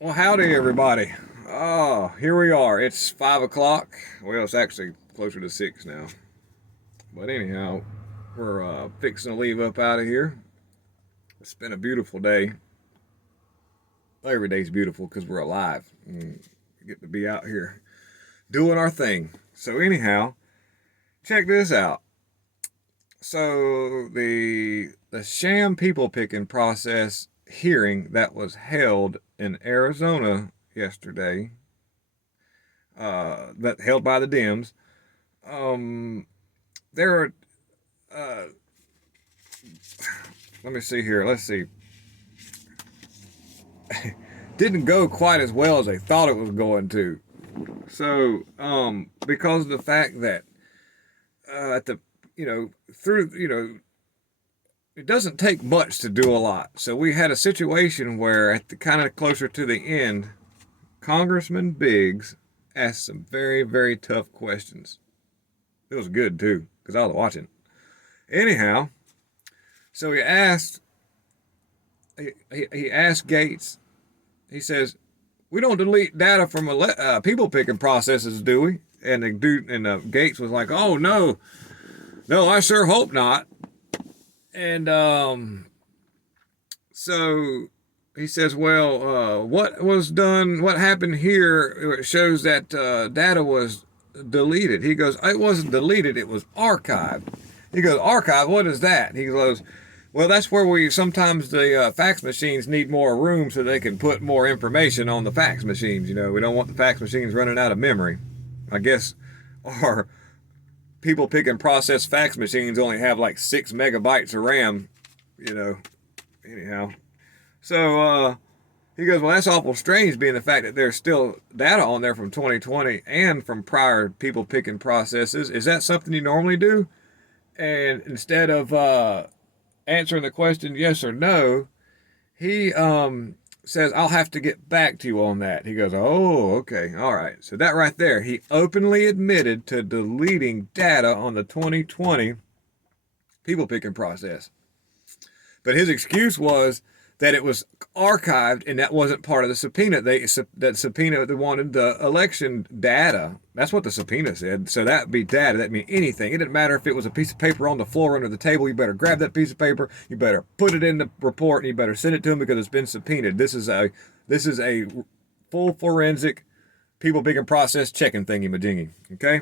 Well, howdy, everybody. Oh, here we are. It's 5 o'clock. Well, it's actually closer to 6 now. But anyhow, we're fixing to leave up out of here. It's been a beautiful day. Every day's beautiful because we're alive and get to be out here doing our thing. So, anyhow, check this out. So, the sham people picking process hearing that was held in Arizona yesterday, that held by the Dems. Um, there are, uh, let me see here. Let's see. Didn't go quite as well as they thought it was going to. So, because of the fact that at the, through, it doesn't take much to do a lot. So we had a situation where at the kind of closer to the end, Congressman Biggs asked some very, very tough questions. It was good too, because I was watching. Anyhow, so he asked Gates. He says, "We don't delete data from people picking processes, do we?" And the dude and Gates was like, "Oh no, no, I sure hope not." And so he says, "Well, what was done? What happened here? It shows that data was deleted." He goes, "It wasn't deleted. It was archived." He goes, "Archive? What is that?" He goes, "Well, that's where we sometimes the fax machines need more room so they can put more information on the fax machines. We don't want the fax machines running out of memory. I guess our people picking process fax machines only have like 6 megabytes of RAM. You know. Anyhow, so he goes, well, that's awful strange, being the fact that there's still data on there from 2020 and from prior people picking processes. Is that something you normally do?" And instead of answering the question yes or no, he says, "I'll have to get back to you on that." He goes, "Oh, okay, all right." So that right there, he openly admitted to deleting data on the 2020 people picking process. But his excuse was that it was archived and that wasn't part of the subpoena. That subpoena they wanted the election data. That's what the subpoena said. So that would be data. That mean anything. It didn't matter if it was a piece of paper on the floor under the table. You better grab that piece of paper. You better put it in the report, and you better send it to him because it's been subpoenaed. This is a full forensic people picking process checking thingy majingy. Okay.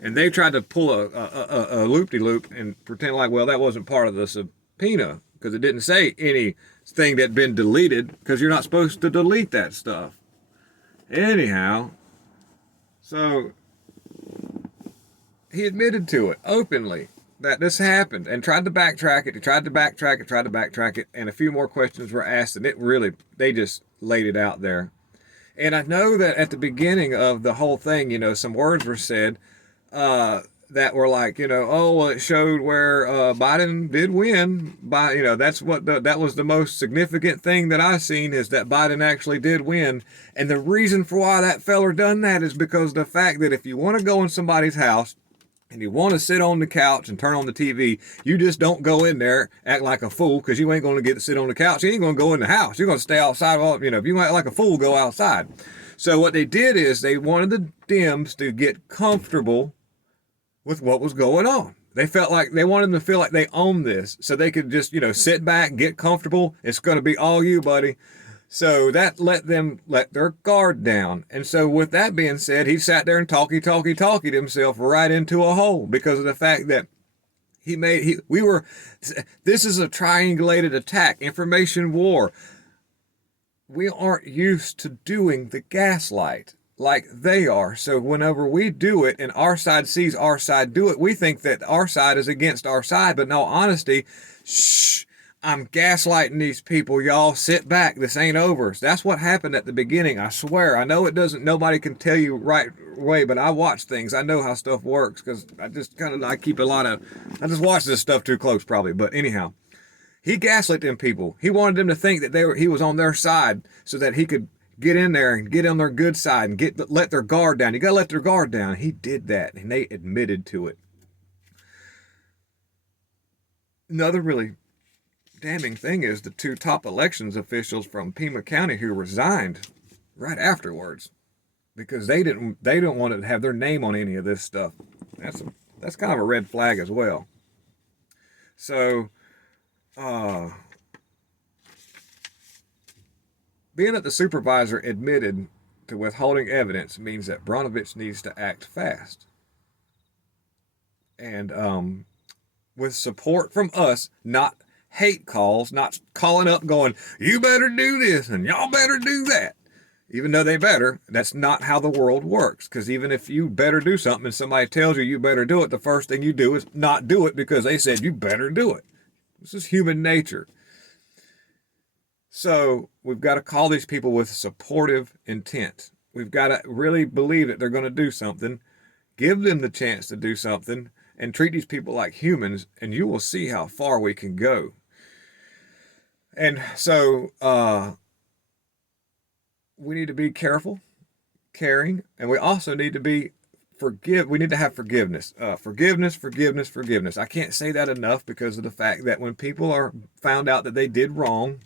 And they tried to pull a loop de loop and pretend like, well, that wasn't part of the subpoena because it didn't say anything that had been deleted because you're not supposed to delete that stuff. Anyhow, so he admitted to it openly that this happened and tried to backtrack it. He tried to backtrack it, and a few more questions were asked, and they just laid it out there. And I know that at the beginning of the whole thing, some words were said that were like, oh, well, it showed where Biden did win. That was the most significant thing that I seen is that Biden actually did win. And the reason for why that feller done that is because the fact that if you want to go in somebody's house and you want to sit on the couch and turn on the TV, you just don't go in there, act like a fool, because you ain't going to get to sit on the couch. You ain't going to go in the house. You're going to stay outside. If you act like a fool, go outside. So what they did is they wanted the Dems to get comfortable with what was going on. They felt like they wanted them to feel like they owned this so they could just, sit back, get comfortable. It's going to be all you, buddy. So that let them let their guard down. And so with that being said, he sat there and talkied himself right into a hole because of the fact that this is a triangulated attack, information war. We aren't used to doing the gaslight like they are. So whenever we do it and our side sees our side do it, we think that our side is against our side. But in all honesty, shh, I'm gaslighting these people. Y'all sit back. This ain't over. So that's what happened at the beginning. I swear. I know it doesn't, nobody can tell you right way, but I watch things. I know how stuff works because I just I just watch this stuff too close probably. But anyhow, he gaslit them people. He wanted them to think that he was on their side so that he could get in there and get on their good side and let their guard down. You got to let their guard down. He did that, and they admitted to it. Another really damning thing is the two top elections officials from Pima County who resigned right afterwards because they don't want to have their name on any of this stuff. That's kind of a red flag as well. So, being that the supervisor admitted to withholding evidence means that Bronovich needs to act fast. And with support from us, not hate calls, not calling up going, you better do this and y'all better do that. Even though they better, that's not how the world works. Because even if you better do something and somebody tells you better do it, the first thing you do is not do it because they said you better do it. This is human nature. So we've got to call these people with supportive intent. We've got to really believe that they're going to do something, give them the chance to do something, and treat these people like humans, and you will see how far we can go. And so we need to be careful, caring, and we also need to be we need to have forgiveness. Forgiveness. I can't say that enough because of the fact that when people are found out that they did wrong,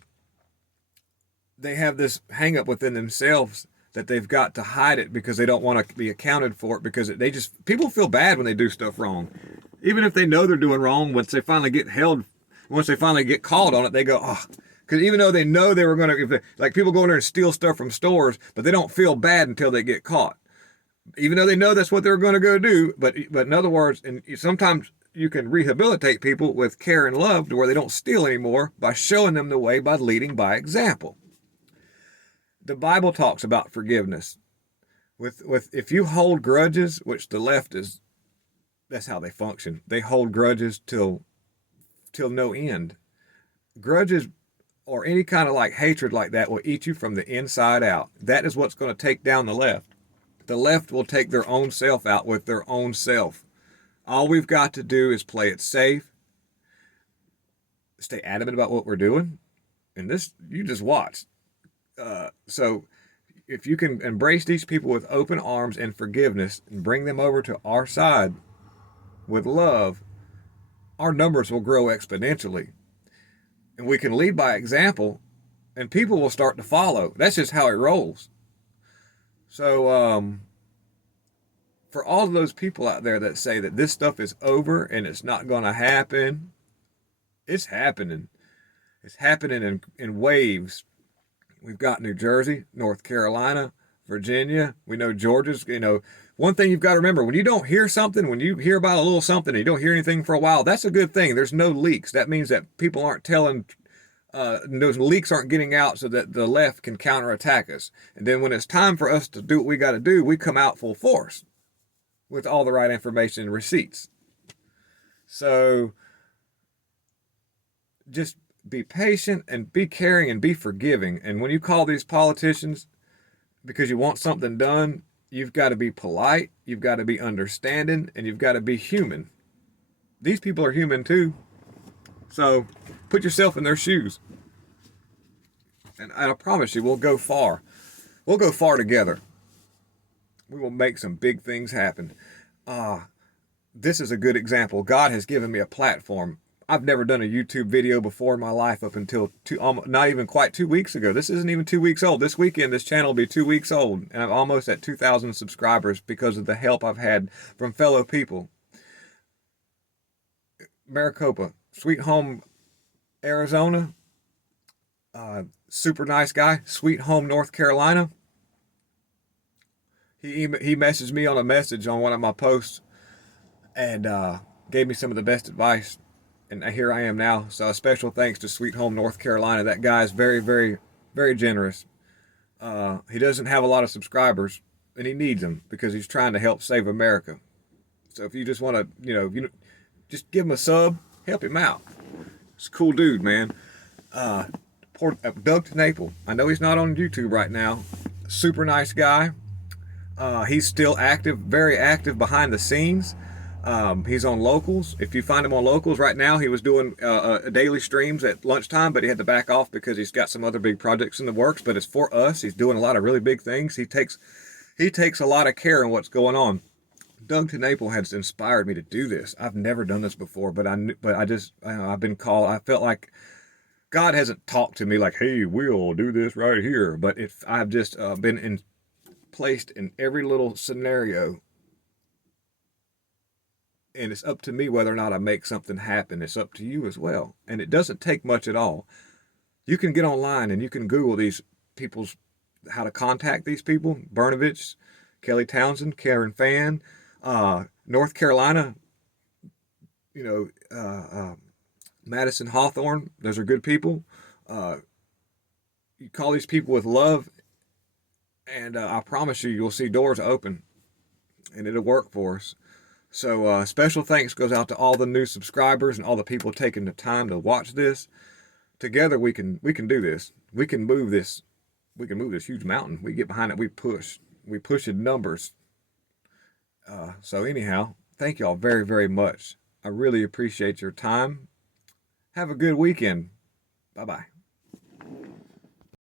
they have this hang up within themselves that they've got to hide it because they don't want to be accounted for it, because people feel bad when they do stuff wrong. Even if they know they're doing wrong, once they finally get called on it, they go, oh, because even though they know they were going to, like people go in there and steal stuff from stores, but they don't feel bad until they get caught. Even though they know that's what they're going to go do, but in other words, and sometimes you can rehabilitate people with care and love to where they don't steal anymore by showing them the way, by leading by example. The Bible talks about forgiveness. If you hold grudges, which the left that's how they function. They hold grudges till no end. Grudges or any kind of like hatred like that will eat you from the inside out. That is what's going to take down the left. The left will take their own self out with their own self. All we've got to do is play it safe, stay adamant about what we're doing, and this, you just watch. So if you can embrace these people with open arms and forgiveness and bring them over to our side with love, our numbers will grow exponentially. And we can lead by example, and people will start to follow. That's just how it rolls. So, for all of those people out there that say that this stuff is over and it's not going to happen, it's happening. It's happening in waves. We've got New Jersey, North Carolina, Virginia. We know Georgia's, one thing you've got to remember, when you don't hear something, when you hear about a little something and you don't hear anything for a while, that's a good thing. There's no leaks. That means that people aren't telling, those leaks aren't getting out so that the left can counterattack us. And then when it's time for us to do what we got to do, we come out full force with all the right information and receipts. So just be patient and be caring and be forgiving. And when you call these politicians because you want something done, you've got to be polite, you've got to be understanding, and you've got to be human. These people are human too. So put yourself in their shoes. And I promise you, we'll go far. We'll go far together. We will make some big things happen. This is a good example. God has given me a platform. I've never done a YouTube video before in my life up until not even quite 2 weeks ago. This isn't even 2 weeks old. This weekend, this channel will be 2 weeks old. And I'm almost at 2,000 subscribers because of the help I've had from fellow people. Maricopa, Sweet Home, Arizona. Super nice guy. Sweet Home, North Carolina. He messaged me on a message on one of my posts and gave me some of the best advice. And here I am now. So a special thanks to Sweet Home, North Carolina. That guy is very, very, very generous. He doesn't have a lot of subscribers, and he needs them because he's trying to help save America. So if you just want to, just give him a sub, help him out. He's a cool dude, man. Doug Naple. I know he's not on YouTube right now. Super nice guy. He's still active, very active behind the scenes. He's on Locals. If you find him on Locals right now, he was doing daily streams at lunchtime, but he had to back off because he's got some other big projects in the works. But it's for us. He's doing a lot of really big things. He takes a lot of care in what's going on. Doug Naple has inspired me to do this. I've never done this before, but I've been called. I felt like God hasn't talked to me like, "Hey, we'll do this right here," but if I've just been placed in every little scenario, and it's up to me whether or not I make something happen. It's up to you as well, and it doesn't take much at all. You can get online and you can Google these people's how to contact these people. Bernovich, Kelly Townsend, Karen Fan, North Carolina. You know, Madison Hawthorne. Those are good people. Uh, you call these people with love, and I promise you, you'll see doors open, and it'll work for us. So special thanks goes out to all the new subscribers and all the people taking the time to watch this. Together we can do this. We can move this. We can move this huge mountain. We get behind it. We push in numbers. So anyhow, thank y'all very very much. I really appreciate your time. Have a good weekend. Bye bye.